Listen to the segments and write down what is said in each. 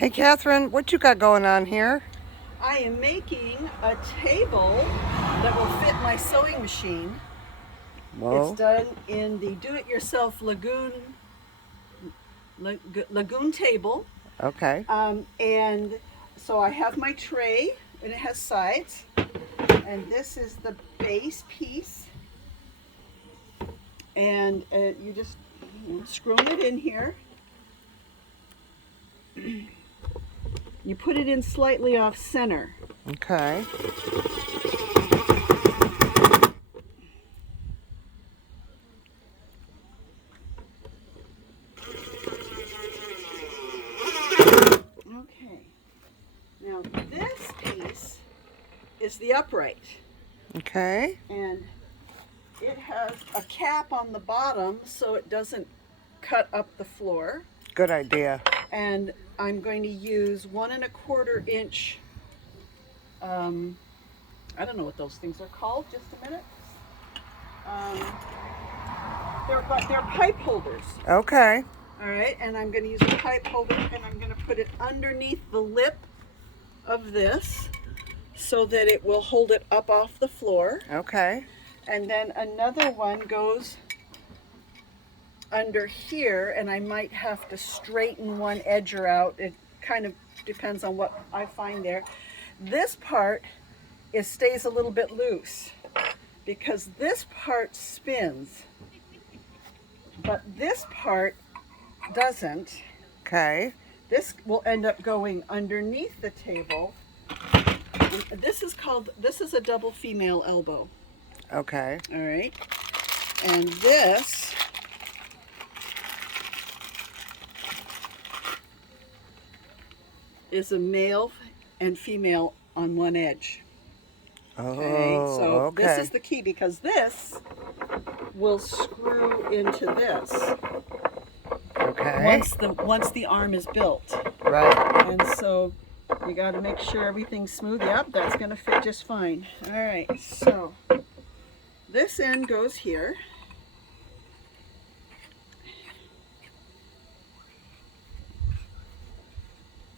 Hey Catherine, what you got going on here? I am making a table that will fit my sewing machine. It's Whoa. done in the do-it-yourself lagoon table. Okay. And so I have my tray and it has sides. And this is the base piece. And you just screw it in here. You put it in slightly off center. Okay. Okay. Now this piece is the upright. Okay. And it has a cap on the bottom so it doesn't cut up the floor. Good idea. And I'm going to use 1¼ inch, I don't know what those things are called, just a minute. They're pipe holders. Okay. All right, and I'm going to use a pipe holder and I'm going to put it underneath the lip of this so that it will hold it up off the floor. Okay. And then another one goes under here, and I might have to straighten one edger out. It kind of depends on what I find there. This part stays a little bit loose because this part spins, but this part doesn't. Okay. This will end up going underneath the table. And this is a double female elbow. Okay. All right. And this is a male and female on one edge. Oh, Okay. So okay. this is the key because this will screw into this Okay. once the arm is built. Right. And so you got to make sure everything's smooth. Yep, that's going to fit just fine. All right. So this end goes here.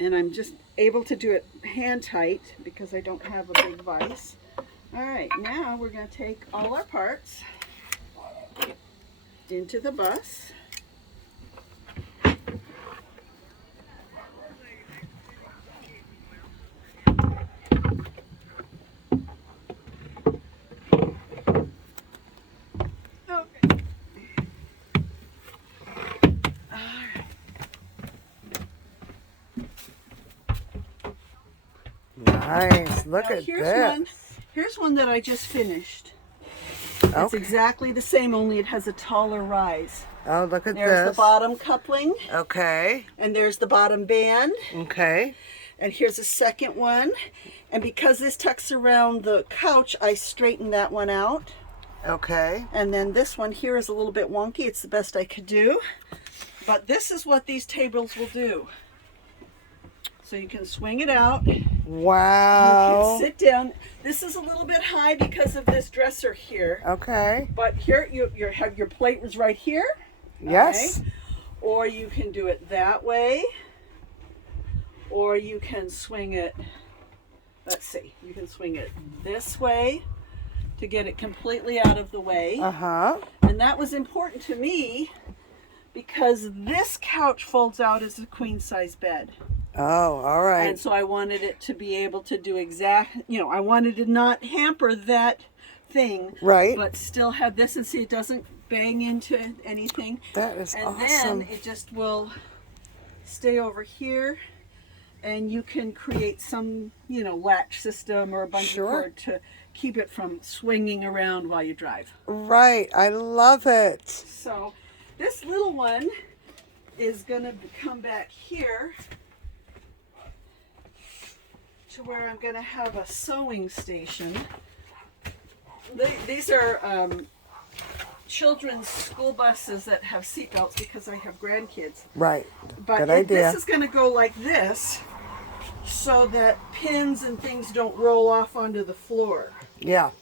And I'm just able to do it hand tight because I don't have a big vise. All right, now we're going to take all our parts into the bus. Nice. Look Now, at here's this. Here's one that I just finished. It's Okay. exactly the same, only it has a taller rise. Oh, look at There's this. the bottom coupling, Okay. and there's the bottom band, Okay. and here's a second one. And because this tucks around the couch, I straightened that one out. Okay. And then this one here is a little bit wonky. It's the best I could do. But this is what these tables will do. So you can swing it out. Wow. You can sit down. This is a little bit high because of this dresser here. Okay. But here you have your plate is right here. Yes. Okay? Or you can do it that way. Or you can swing it, let's see, you can swing it this way to get it completely out of the way. Uh-huh. And that was important to me because this couch folds out as a queen size bed. Oh, all right. And so I wanted it to be able to do I wanted to not hamper that thing. Right. But still have this, and see it doesn't bang into anything. That is and awesome. then it just will stay over here, and you can create some, latch system or a bungee cord to keep it from swinging around while you drive. Right. I love it. So this little one is going to come back here to where I'm going to have a sewing station. These are children's school buses that have seatbelts because I have grandkids. Right. But Good idea. This is going to go like this so that pins and things don't roll off onto the floor. Yeah.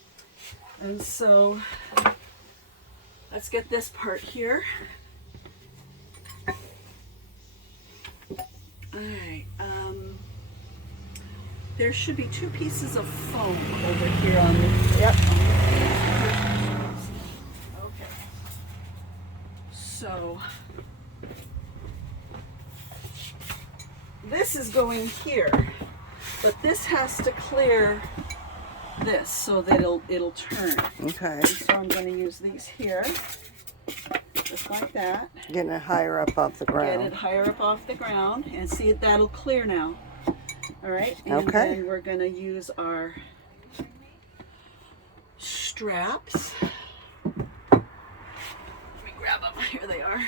And so let's get this part here. All right. There should be 2 pieces of foam over here on the. Yep. Okay. So this is going here, but this has to clear this so that it'll turn. Okay. And so I'm going to use these here, just like that. Getting it higher up off the ground. Get it higher up off the ground, and see that'll clear now. All right. And Okay. then we're going to use our straps. Let me grab them. Here they are.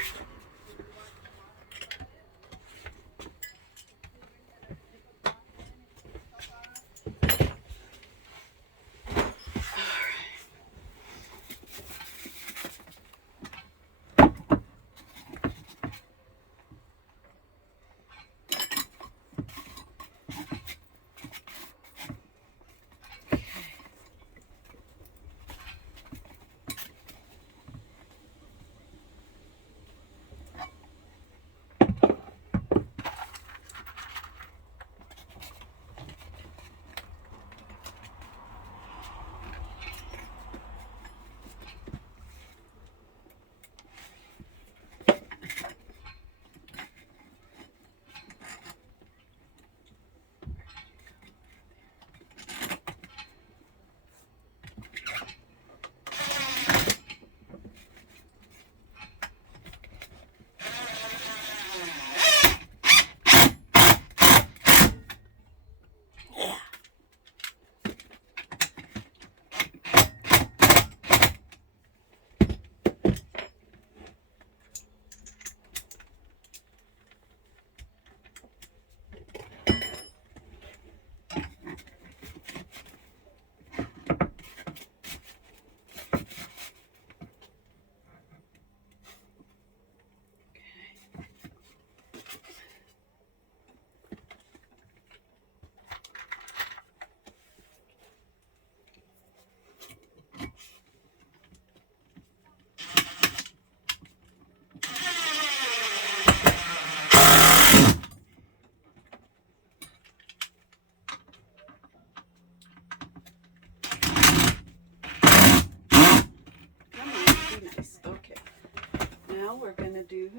Now we're going to do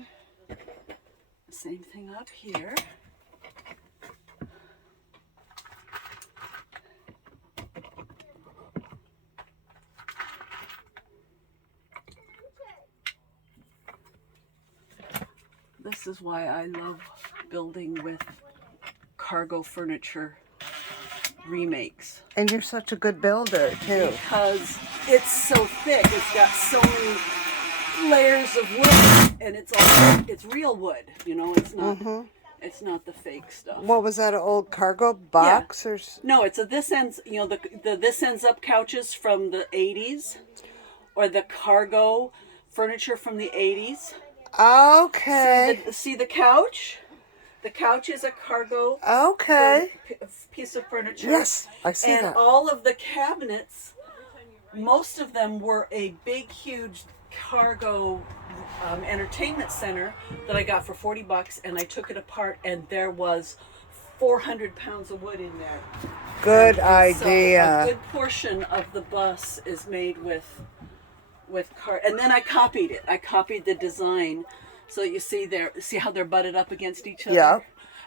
the same thing up here. This is why I love building with cargo furniture remakes. And you're such a good builder, too. Because it's so thick. It's got so many layers of wood, and it's real wood. You know, it's not it's not the fake stuff. What was that, an old cargo box? Or? No, it's a this ends. You know, the this ends up couches from the 80s, or the cargo furniture from the 80s. Okay. See the couch? The couch is a cargo piece of furniture. Yes, I see that. And all of the cabinets, most of them were a big, huge cargo entertainment center that I got for $40, and I took it apart, and there was 400 pounds of wood in there. Good idea. idea. So a good portion of the bus is made with and then I copied it. I copied the design, so you see how they're butted up against each other. Yeah.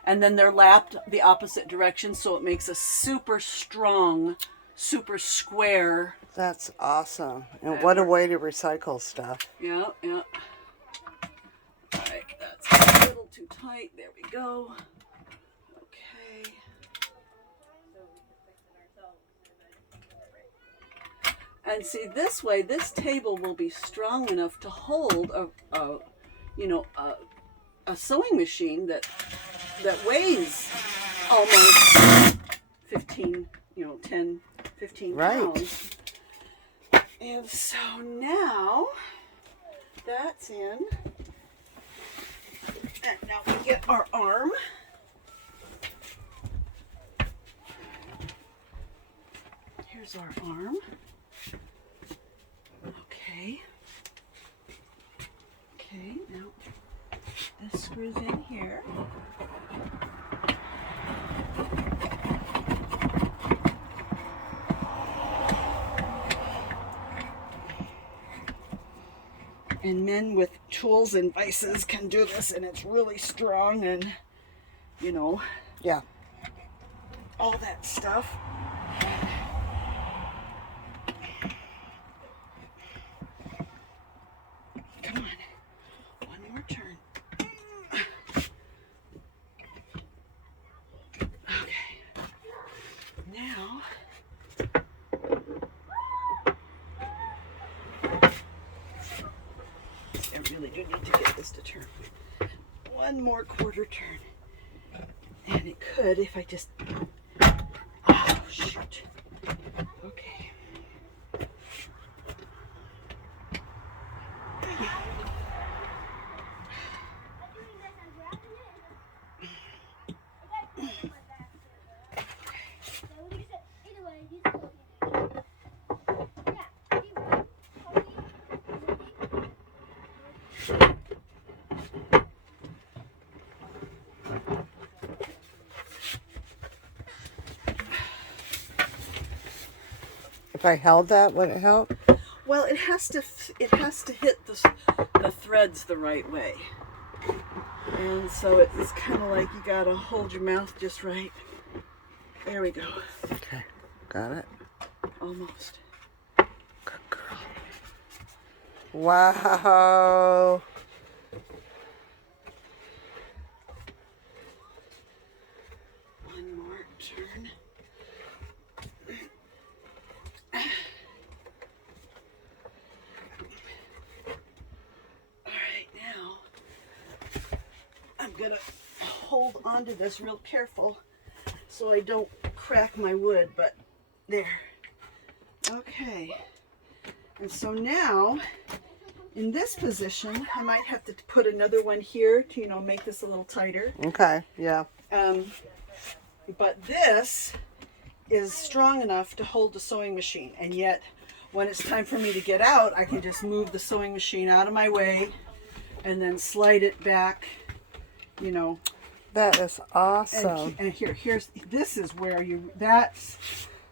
And then they're lapped the opposite direction, so it makes a super strong, super square. That's awesome. And what a way to recycle stuff. Yeah. All right, that's a little too tight. There we go. Okay. And see, this way, this table will be strong enough to hold a sewing machine that weighs almost 15, 10, 15 pounds. And so now that's in. And now we get our arm. Here's our arm. Okay, now this screws in here. And men with tools and vices can do this, and it's really strong and, you know, Yeah. all that stuff. Come on, one more turn. Okay, now I really do need to get this to turn. One more quarter turn. And it could if I just, oh shoot. Okay. If I held that, would it help? Well, it has to hit the threads the right way. And so it's kind of like you gotta hold your mouth just right. There we go. Okay, got it. Almost. Good girl. Wow. One more turn. All right, now I'm gonna hold onto this real careful so I don't crack my wood, but there. Okay. And so now, in this position, I might have to put another one here to, you know, make this a little tighter. Okay, yeah. But this is strong enough to hold the sewing machine, and yet when it's time for me to get out, I can just move the sewing machine out of my way and then slide it back, you know. That is awesome. And here's this is where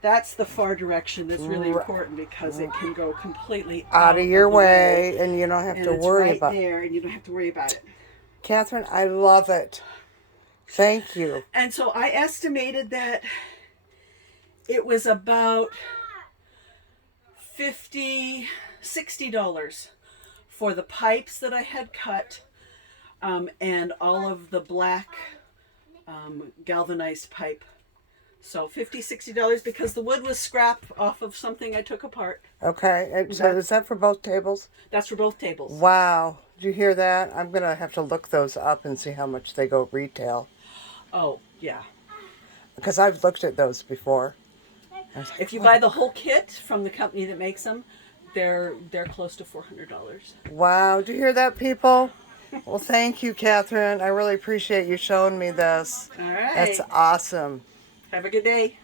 that's the far direction that's really important, because it can go completely Out of your the way, and you don't have and to it's worry right about it. there, and you don't have to worry about it. Catherine, I love it. Thank you. And so I estimated that it was about $60 for the pipes that I had cut, and all of the black galvanized pipe. So $60 because the wood was scrap off of something I took apart. Okay, and so is that for both tables? That's for both tables. Wow. Did you hear that? I'm going to have to look those up and see how much they go retail. Oh, yeah. Because I've looked at those before. If you buy the whole kit from the company that makes them, they're close to $400. Wow. Do you hear that, people? Well, thank you, Catherine. I really appreciate you showing me this. All right. That's awesome. Have a good day.